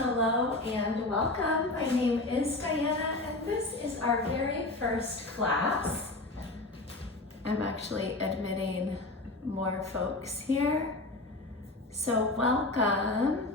Hello and welcome. My name is Diana and this is our very first class. I'm actually admitting more folks here. So welcome.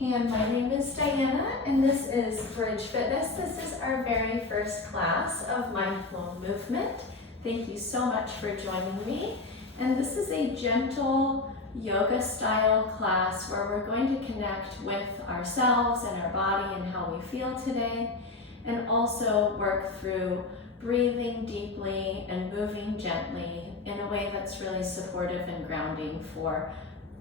And my name is Diana and this is Bridge Fitness. This is our very first class of mindful movement. Thank you so much for joining me. And this is a gentle yoga style class where we're going to connect with ourselves and our body and how we feel today, and also work through breathing deeply and moving gently in a way that's really supportive and grounding for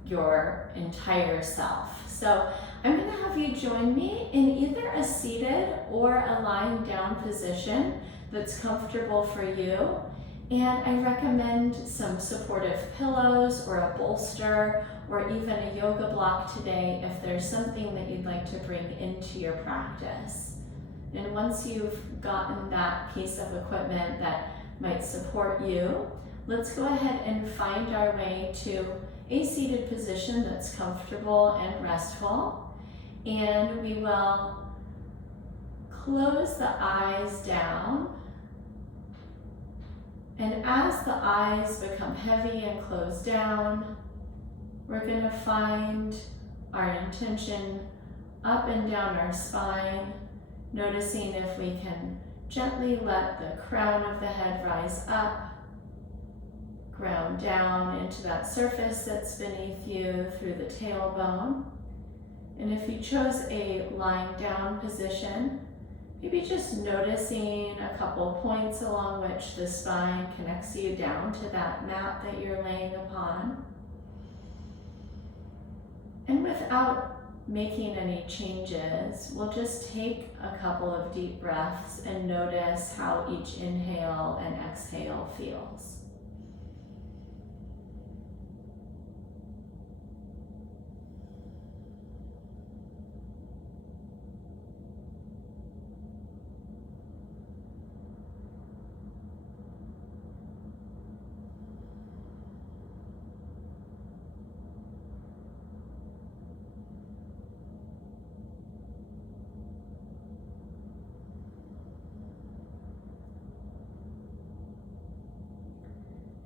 your entire self. So I'm going to have you join me in either a seated or a lying down position that's comfortable for you. And I recommend some supportive pillows or a bolster or even a yoga block today if there's something that you'd like to bring into your practice. And once you've gotten that piece of equipment that might support you, let's go ahead and find our way to a seated position that's comfortable and restful. And we will close the eyes down. And as the eyes become heavy and close down, we're going to find our intention up and down our spine, noticing if we can gently let the crown of the head rise up, ground down into that surface that's beneath you through the tailbone. And if you chose a lying down position, maybe just noticing a couple points along which the spine connects you down to that mat that you're laying upon. And without making any changes, we'll just take a couple of deep breaths and notice how each inhale and exhale feels.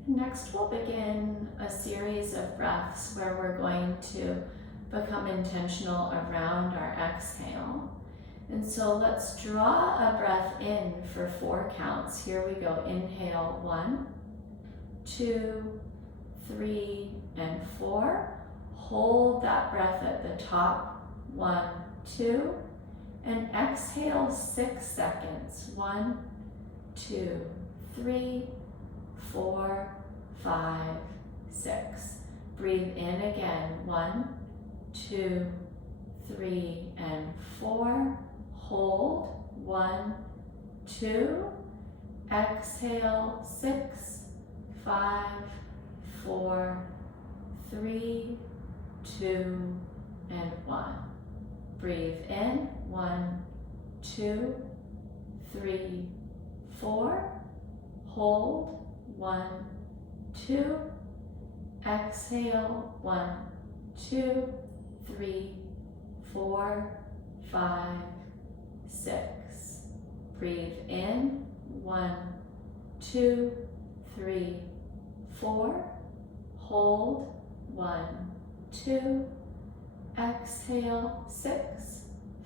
Next, we'll begin a series of breaths where we're going to become intentional around our exhale. And so let's draw a breath in for 4 counts. Here we go. Inhale 1, 2, 3, and 4. Hold that breath at the top. 1, 2. And exhale 6 seconds. 1, 2, 3, 4, 5, 6. Breathe in again. 1, 2, 3, and 4. Hold. 1, 2. Exhale 6, 5, 4, 3, 2, and 1. Breathe in. 1, 2, 3, 4. Hold. 1, 2, exhale 1, 2, 3, 4, 5, 6. Breathe in. 1, 2, 3, 4. Hold. 1, 2. Exhale 6,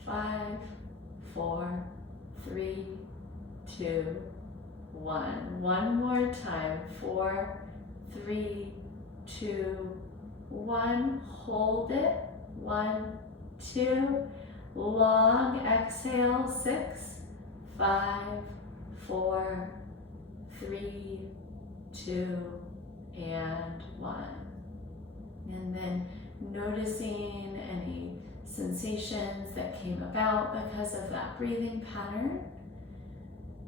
5, 4, 3, 2, 1. One more time. 4, 3, 2, 1. Hold it. 1, 2. Long exhale. 6, 5, 4, 3, 2, and 1. And then noticing any sensations that came about because of that breathing pattern.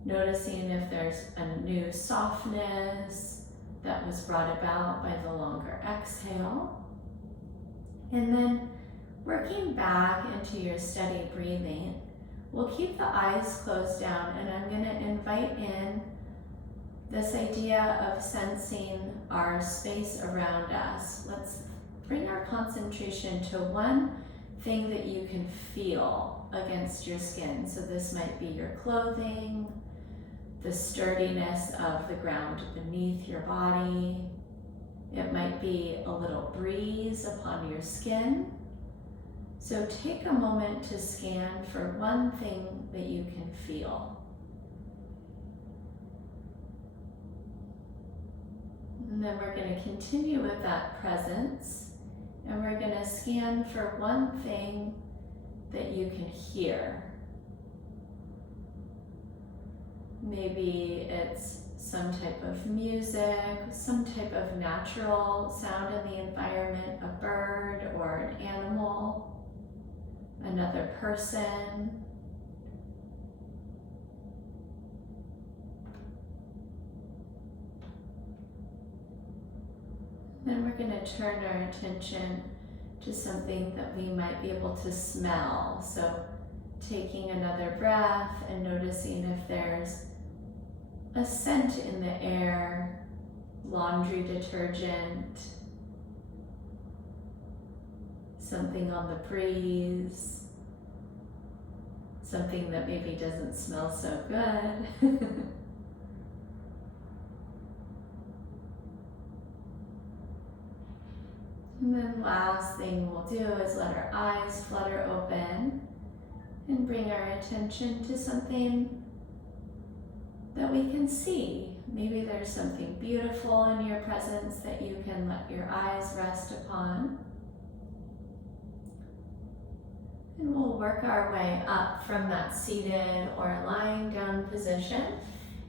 Noticing if there's a new softness that was brought about by the longer exhale. And then working back into your steady breathing, we'll keep the eyes closed down and I'm going to invite in this idea of sensing our space around us. Let's bring our concentration to one thing that you can feel against your skin. So this might be your clothing, the sturdiness of the ground beneath your body. It might be a little breeze upon your skin. So take a moment to scan for one thing that you can feel. And then we're going to continue with that presence, and we're going to scan for one thing that you can hear. Maybe it's some type of music, some type of natural sound in the environment, a bird or an animal, another person. Then we're going to turn our attention to something that we might be able to smell. So taking another breath and noticing if there's a scent in the air, laundry detergent, something on the breeze, something that maybe doesn't smell so good. And then last thing we'll do is let our eyes flutter open and bring our attention to something that we can see. Maybe there's something beautiful in your presence that you can let your eyes rest upon. And we'll work our way up from that seated or lying down position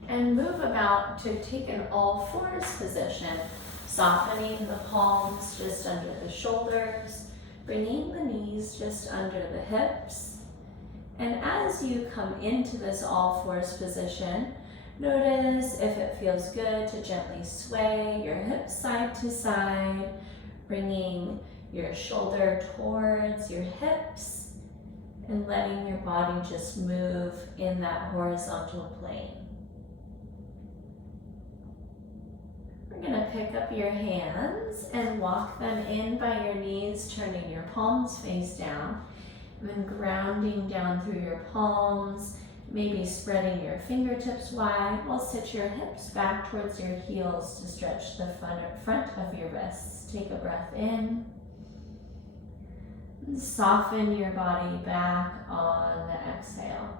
and move about to take an all fours position, softening the palms just under the shoulders, bringing the knees just under the hips. And as you come into this all fours position, notice if it feels good to gently sway your hips side to side, bringing your shoulder towards your hips and letting your body just move in that horizontal plane. We're going to pick up your hands and walk them in by your knees, turning your palms face down, and then grounding down through your palms, maybe spreading your fingertips wide. We'll sit your hips back towards your heels to stretch the front of your wrists. Take a breath in. And soften your body back on the exhale.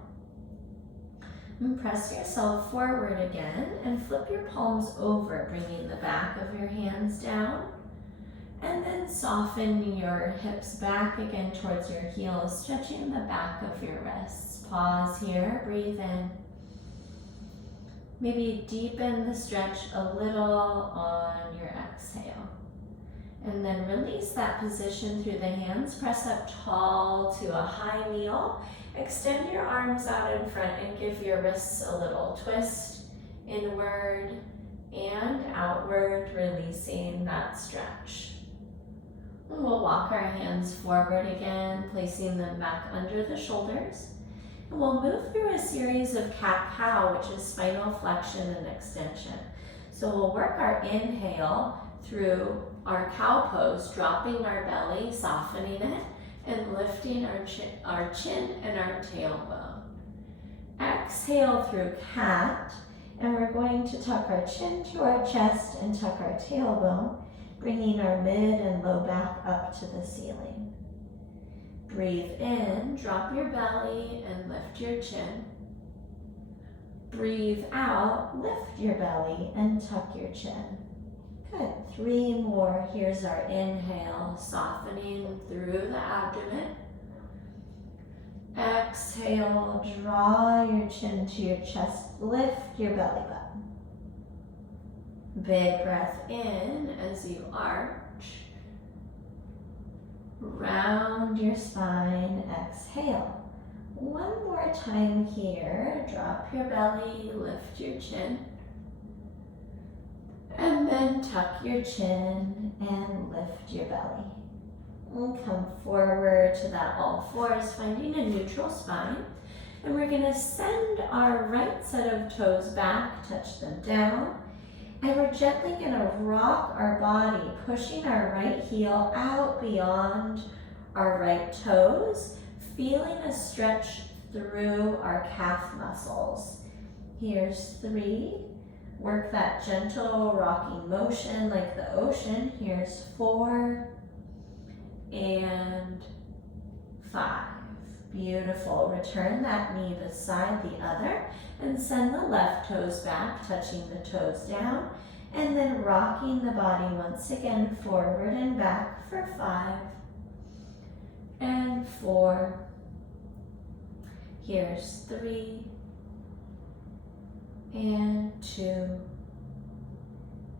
And press yourself forward again and flip your palms over, bringing the back of your hands down. And then soften your hips back again towards your heels, stretching the back of your wrists. Pause here, breathe in. Maybe deepen the stretch a little on your exhale. And then release that position through the hands. Press up tall to a high kneel. Extend your arms out in front and give your wrists a little twist inward and outward, releasing that stretch. And we'll walk our hands forward again, placing them back under the shoulders. And we'll move through a series of cat-cow, which is spinal flexion and extension. So we'll work our inhale through our cow pose, dropping our belly, softening it, and lifting our chin and our tailbone. Exhale through cat, and we're going to tuck our chin to our chest and tuck our tailbone, bringing our mid and low back up to the ceiling. Breathe in, drop your belly and lift your chin. Breathe out, lift your belly and tuck your chin. Good, 3 more. Here's our inhale, softening through the abdomen. Exhale, draw your chin to your chest, lift your belly button. Big breath in as you arch. Round your spine, exhale. One more time here, drop your belly, lift your chin. And then tuck your chin and lift your belly. And come forward to that all fours, finding a neutral spine. And we're gonna send our right set of toes back, touch them down. And we're gently gonna rock our body, pushing our right heel out beyond our right toes, feeling a stretch through our calf muscles. Here's 3. Work that gentle rocking motion like the ocean. Here's 4 and 5. Beautiful. Return that knee beside the other and send the left toes back, touching the toes down, and then rocking the body once again forward and back for 5 and 4. Here's 3 and 2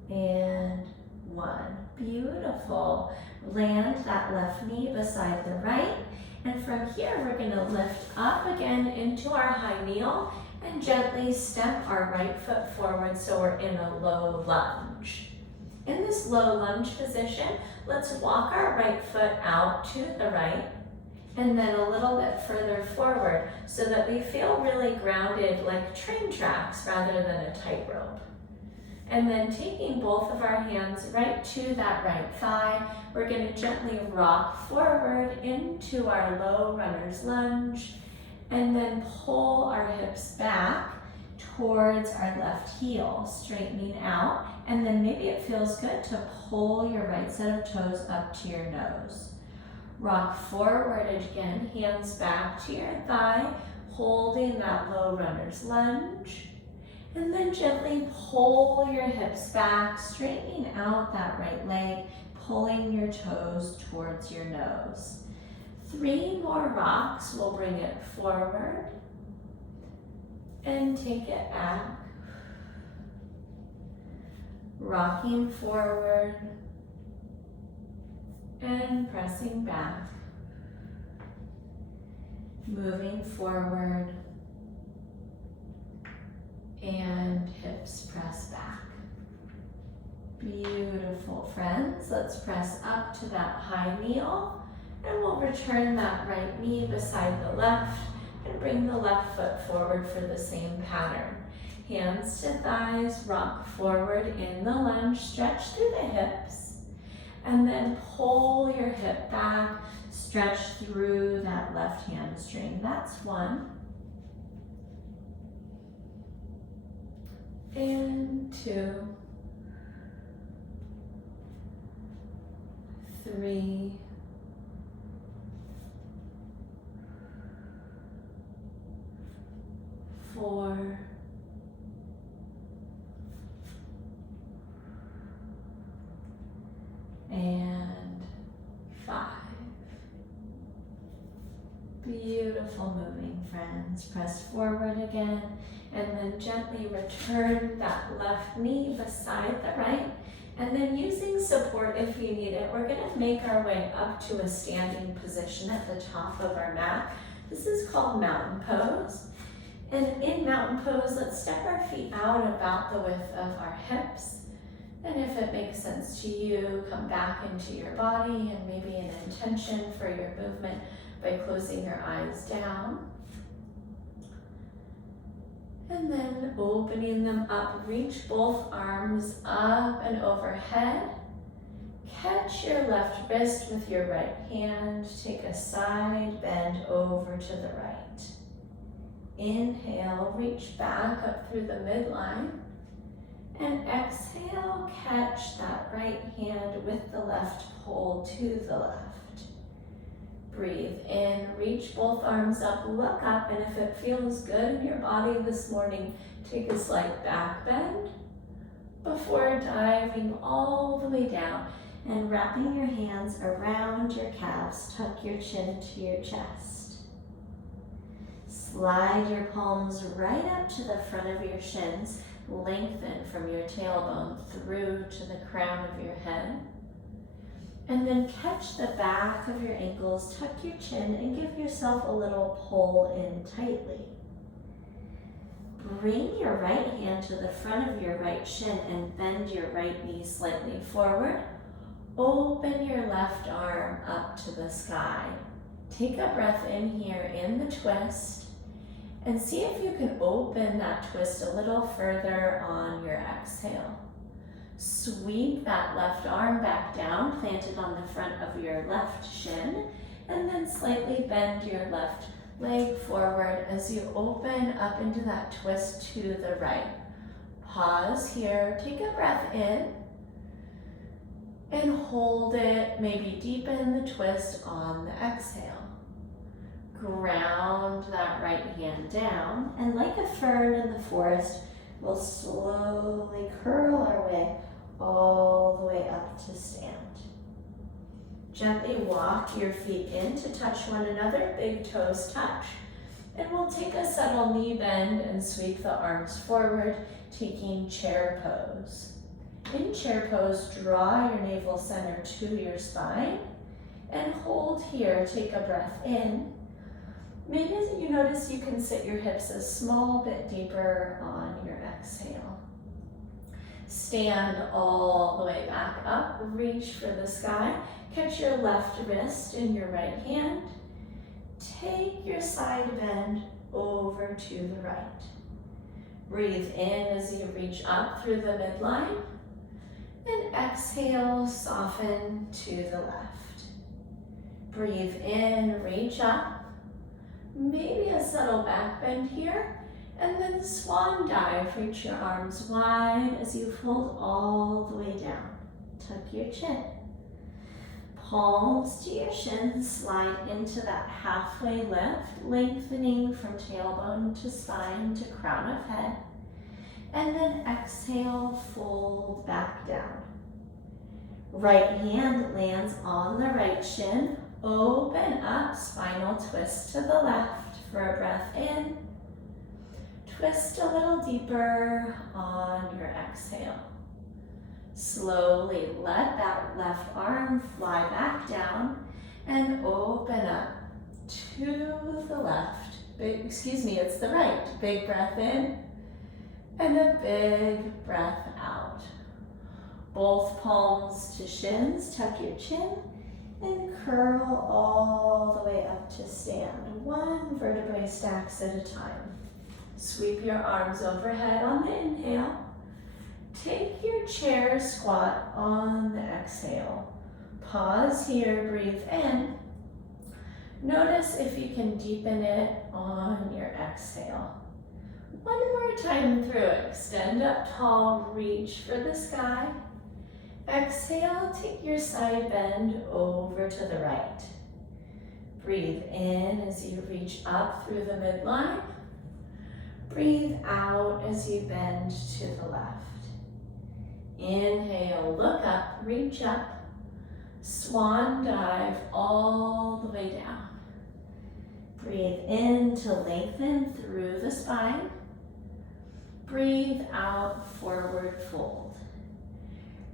and 1. Beautiful. Land that left knee beside the right. And from here, we're going to lift up again into our high kneel and gently step our right foot forward so we're in a low lunge. In this low lunge position, let's walk our right foot out to the right and then a little bit further forward so that we feel really grounded like train tracks rather than a tightrope. And then taking both of our hands right to that right thigh, we're going to gently rock forward into our low runner's lunge and then pull our hips back towards our left heel, straightening out. And then maybe it feels good to pull your right set of toes up to your nose. Rock forward again, hands back to your thigh, holding that low runner's lunge. And then gently pull your hips back, straightening out that right leg, pulling your toes towards your nose. 3 more rocks will bring it forward and take it back. Rocking forward and pressing back. Moving forward and hips press back. Beautiful, friends. Let's press up to that high kneel and we'll return that right knee beside the left and bring the left foot forward for the same pattern. Hands to thighs, rock forward in the lunge, stretch through the hips, and then pull your hip back, stretch through that left hamstring. That's 1. And 2, 3, 4, and 5. Beautiful moving, friends. Press forward again and then gently return that left knee beside the right. And then using support if you need it, we're going to make our way up to a standing position at the top of our mat. This is called mountain pose. And in mountain pose, let's step our feet out about the width of our hips. And if it makes sense to you, come back into your body and maybe an intention for your movement by closing your eyes down. And then opening them up, reach both arms up and overhead. Catch your left wrist with your right hand. Take a side bend over to the right. Inhale, reach back up through the midline. And exhale, catch that right hand with the left, pull to the left. Breathe in, reach both arms up, look up, and if it feels good in your body this morning, take a slight back bend before diving all the way down and wrapping your hands around your calves. Tuck your chin to your chest. Slide your palms right up to the front of your shins. Lengthen from your tailbone through to the crown of your head. And then catch the back of your ankles, tuck your chin, and give yourself a little pull in tightly. Bring your right hand to the front of your right shin and bend your right knee slightly forward. Open your left arm up to the sky. Take a breath in here in the twist. And see if you can open that twist a little further on your exhale. Sweep that left arm back down, planted on the front of your left shin, And then slightly bend your left leg forward as you open up into that twist to the right. Pause here, take a breath in, and hold it, maybe deepen the twist on the exhale. Ground that right hand down, and like a fern in the forest, we'll slowly curl our way all the way up to stand. Gently walk your feet in to touch one another, big toes touch. And we'll take a subtle knee bend and sweep the arms forward, taking chair pose. In chair pose, draw your navel center to your spine and hold here. Take a breath in. Maybe as you notice you can sit your hips a small bit deeper on your exhale. Stand all the way back up, reach for the sky. Catch your left wrist in your right hand. Take your side bend over to the right. Breathe in as you reach up through the midline. And exhale, soften to the left. Breathe in, reach up. Maybe a subtle back bend here. And then swan dive, reach your arms wide as you fold all the way down. Tuck your chin. Palms to your shins, slide into that halfway lift, lengthening from tailbone to spine to crown of head. And then exhale, fold back down. Right hand lands on the right shin. Open up, spinal twist to the left for a breath in. Twist a little deeper on your exhale. Slowly let that left arm fly back down and open up to the left. It's the right. Big breath in and a big breath out. Both palms to shins, tuck your chin and curl all the way up to stand. One vertebrae stacks at a time. Sweep your arms overhead on the inhale. Take your chair squat on the exhale. Pause here, breathe in. Notice if you can deepen it on your exhale. One more time through. Extend up tall, reach for the sky. Exhale, take your side bend over to the right. Breathe in as you reach up through the midline. Breathe out as you bend to the left. Inhale, look up, reach up. Swan dive all the way down. Breathe in to lengthen through the spine. Breathe out, forward fold.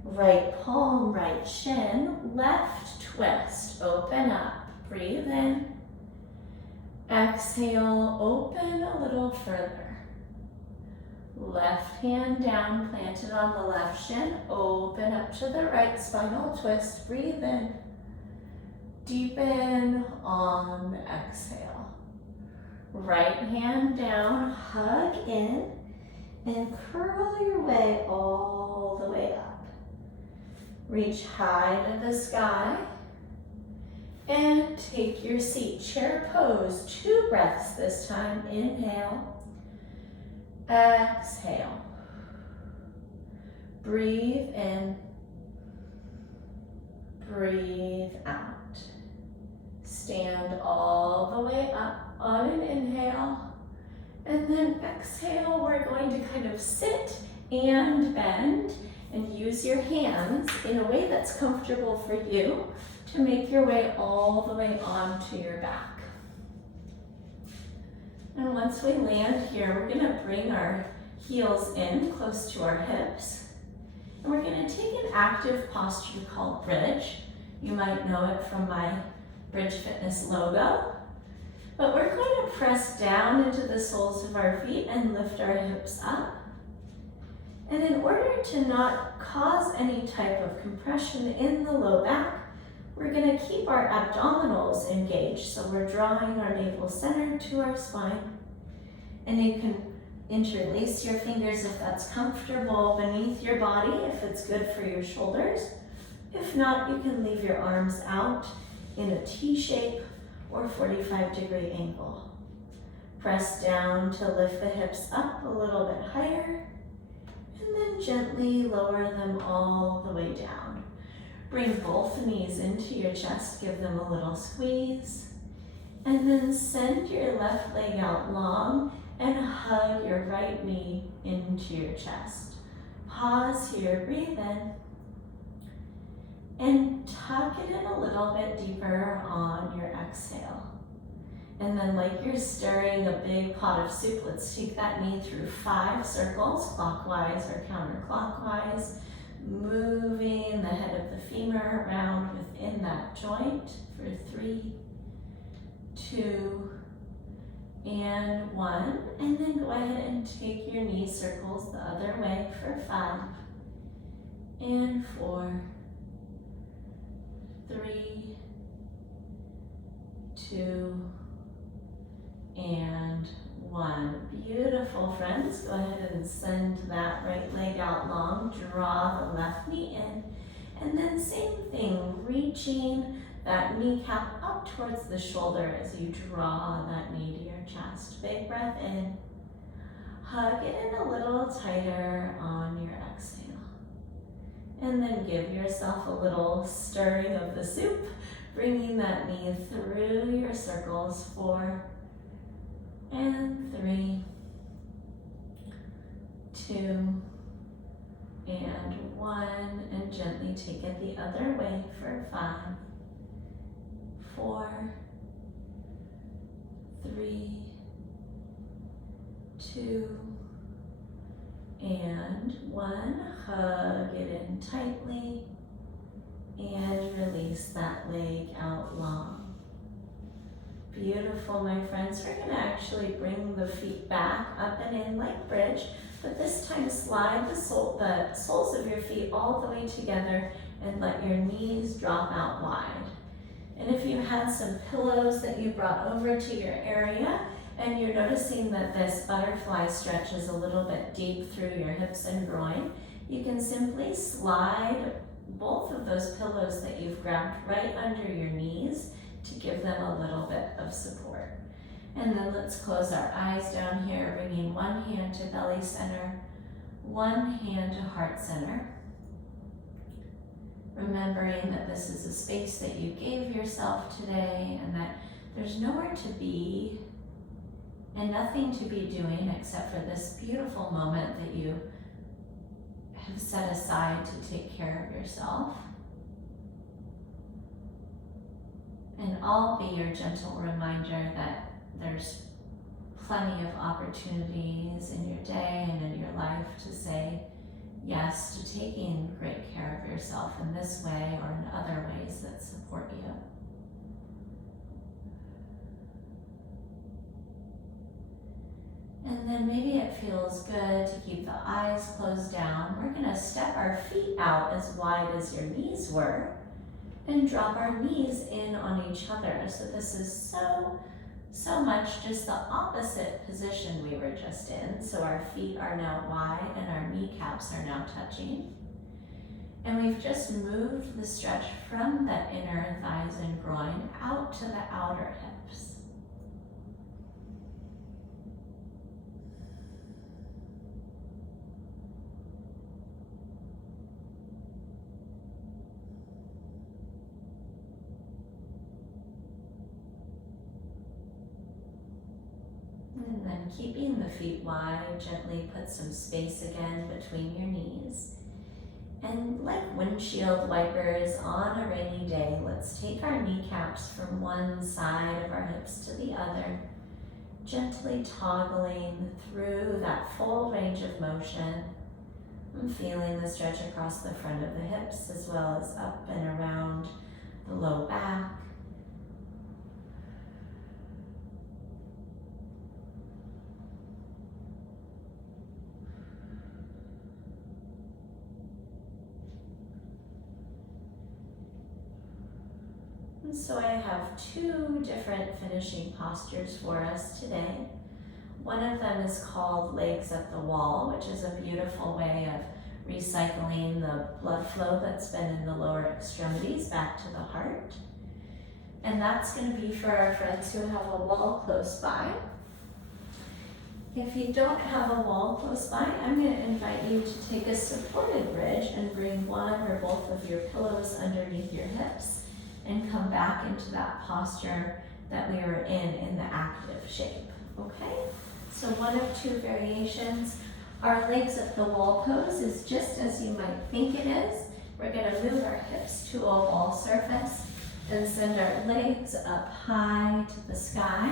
Right palm, right shin, left twist, open up. Breathe in. Exhale, open a little further. Left hand down, planted on the left shin. Open up to the right, spinal twist. Breathe in. Deepen on the exhale. Right hand down, hug in, and curl your way all the way up. Reach high to the sky. And take your seat. Chair pose, 2 breaths this time. Inhale. Exhale. Breathe in. Breathe out. Stand all the way up on an inhale. And then exhale, we're going to kind of sit and bend and use your hands in a way that's comfortable for you to make your way all the way onto your back. And once we land here, we're gonna bring our heels in close to our hips. And we're gonna take an active posture called bridge. You might know it from my Bridge Fitness logo. But we're going to press down into the soles of our feet and lift our hips up. And in order to not cause any type of compression in the low back, we're going to keep our abdominals engaged. So we're drawing our navel center to our spine. And you can interlace your fingers if that's comfortable beneath your body, if it's good for your shoulders. If not, you can leave your arms out in a T shape or 45-degree angle. Press down to lift the hips up a little bit higher, and then gently lower them all the way down. Bring both knees into your chest, give them a little squeeze, and then send your left leg out long and hug your right knee into your chest. Pause here, breathe in, and tuck it in a little bit deeper on your exhale. And then like you're stirring a big pot of soup, let's take that knee through 5 circles, clockwise or counterclockwise, moving the head of the femur around within that joint for 3, 2, and 1. And then go ahead and take your knee circles the other way for 5, and 4, 3, 2, and 1. Beautiful, friends. Go ahead and send that right leg out long. Draw the left knee in. And then same thing, reaching that kneecap up towards the shoulder as you draw that knee to your chest. Big breath in. Hug it in a little tighter on your exhale. And then give yourself a little stirring of the soup, bringing that knee through your circles. 4, and 3, 2, and 1, and gently take it the other way for 5, 4, 3, 2, and 1. Hug it in tightly and release that leg out long. Beautiful, my friends. We're going to actually bring the feet back up and in like bridge, but this time slide the soles of your feet all the way together and let your knees drop out wide. And if you had some pillows that you brought over to your area and you're noticing that this butterfly stretch is a little bit deep through your hips and groin, you can simply slide both of those pillows that you've grabbed right under your knees to give them a little bit of support. And then let's close our eyes down here, bringing one hand to belly center, one hand to heart center. Remembering that this is a space that you gave yourself today and that there's nowhere to be and nothing to be doing except for this beautiful moment that you have set aside to take care of yourself. And I'll be your gentle reminder that there's plenty of opportunities in your day and in your life to say yes to taking great care of yourself in this way or in other ways that support you. And then maybe it feels good to keep the eyes closed down. We're going to step our feet out as wide as your knees were and drop our knees in on each other. So this is so much just the opposite position we were just in. So our feet are now wide and our kneecaps are now touching. And we've just moved the stretch from the inner thighs and groin out to the outer hips. And then keeping the feet wide, gently put some space again between your knees. And like windshield wipers on a rainy day, let's take our kneecaps from one side of our hips to the other, gently toggling through that full range of motion. I'm feeling the stretch across the front of the hips as well as up and around the low back. So I have 2 different finishing postures for us today. One of them is called legs at the wall, which is a beautiful way of recycling the blood flow that's been in the lower extremities back to the heart. And that's going to be for our friends who have a wall close by. If you don't have a wall close by, I'm going to invite you to take a supported bridge and bring one or both of your pillows underneath your hips and come back into that posture that we were in the active shape, okay? So one of two variations. Our legs at the wall pose is just as you might think it is. We're going to move our hips to a wall surface and send our legs up high to the sky.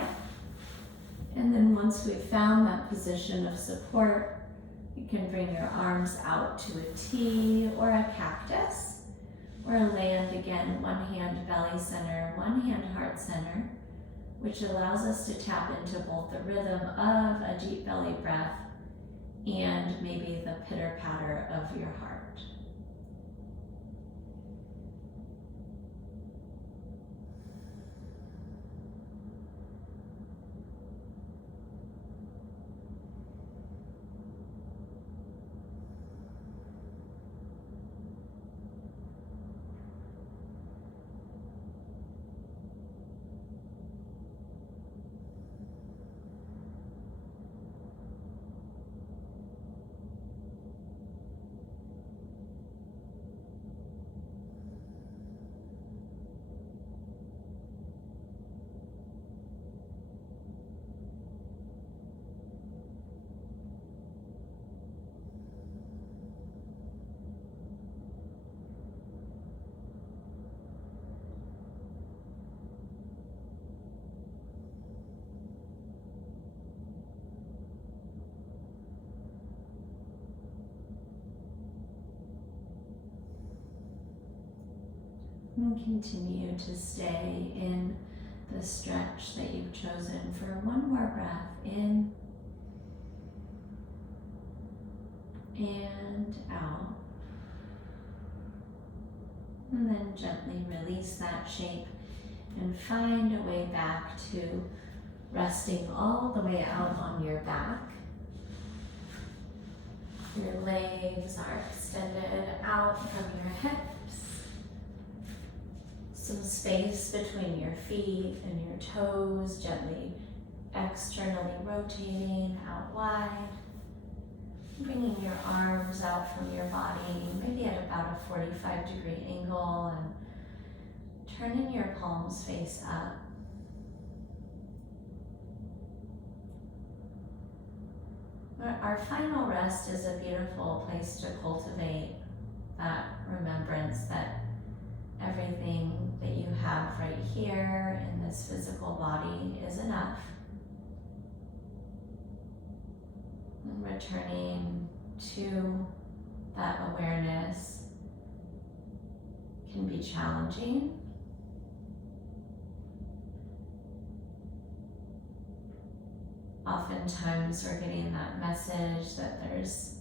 And then once we've found that position of support, you can bring your arms out to a T or a cactus, or land again, one hand belly center, one hand heart center, which allows us to tap into both the rhythm of a deep belly breath and maybe the pitter-patter of your heart. And continue to stay in the stretch that you've chosen for one more breath in and out. And then gently release that shape and find a way back to resting all the way out on your back. Your legs are extended out from your hips. Some space between your feet and your toes, gently externally rotating out wide. Bringing your arms out from your body, maybe at about a 45-degree angle, and turning your palms face up. Our final rest is a beautiful place to cultivate that remembrance that everything that you have right here in this physical body is enough. And returning to that awareness can be challenging. Oftentimes we're getting that message that there's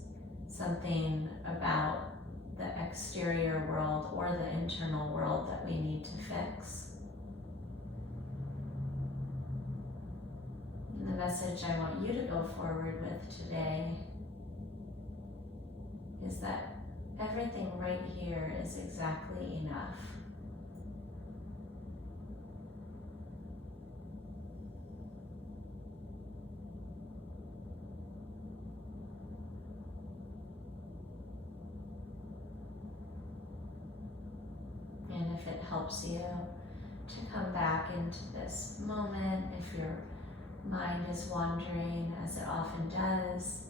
something about the exterior world or the internal world that we need to fix. And the message I want you to go forward with today is that everything right here is exactly enough. And if it helps you to come back into this moment, if your mind is wandering, as it often does,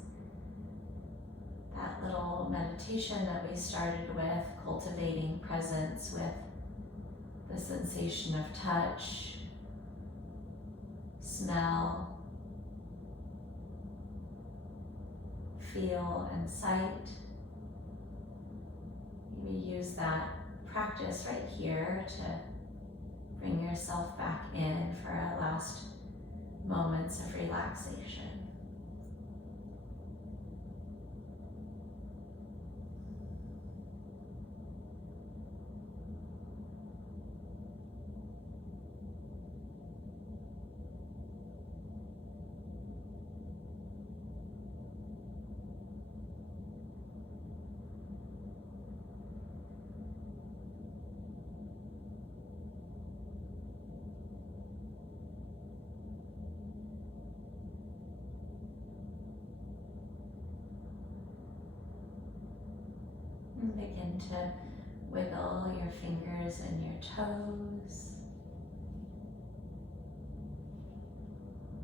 that little meditation that we started with, cultivating presence with the sensation of touch, smell, feel, and sight. You use that practice right here to bring yourself back in for our last moments of relaxation. begin to wiggle your fingers and your toes.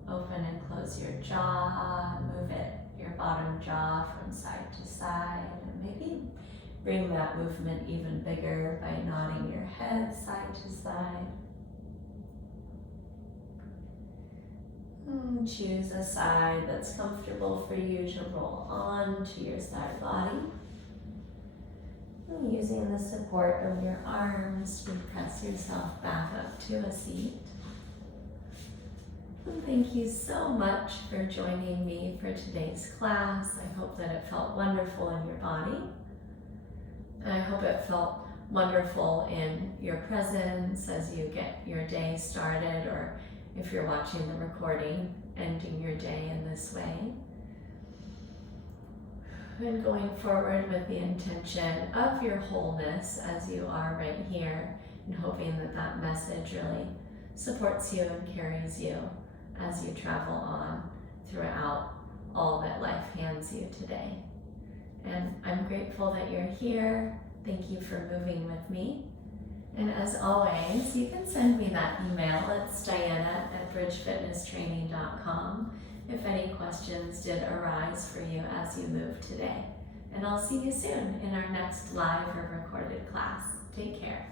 Open and close your jaw, move your bottom jaw from side to side, and maybe bring that movement even bigger by nodding your head side to side. And choose a side that's comfortable for you to roll on to your side body. And using the support of your arms to press yourself back up to a seat. And thank you so much for joining me for today's class. I hope that it felt wonderful in your body. And I hope it felt wonderful in your presence as you get your day started, or if you're watching the recording, ending your day in this way. And going forward with the intention of your wholeness as you are right here, and hoping that that message really supports you and carries you as you travel on throughout all that life hands you today. And I'm grateful that you're here. Thank you for moving with me. And as always, you can send me that email. It's diana@bridgefitnesstraining.com if any questions did arise for you as you move today. And I'll see you soon in our next live or recorded class. Take care.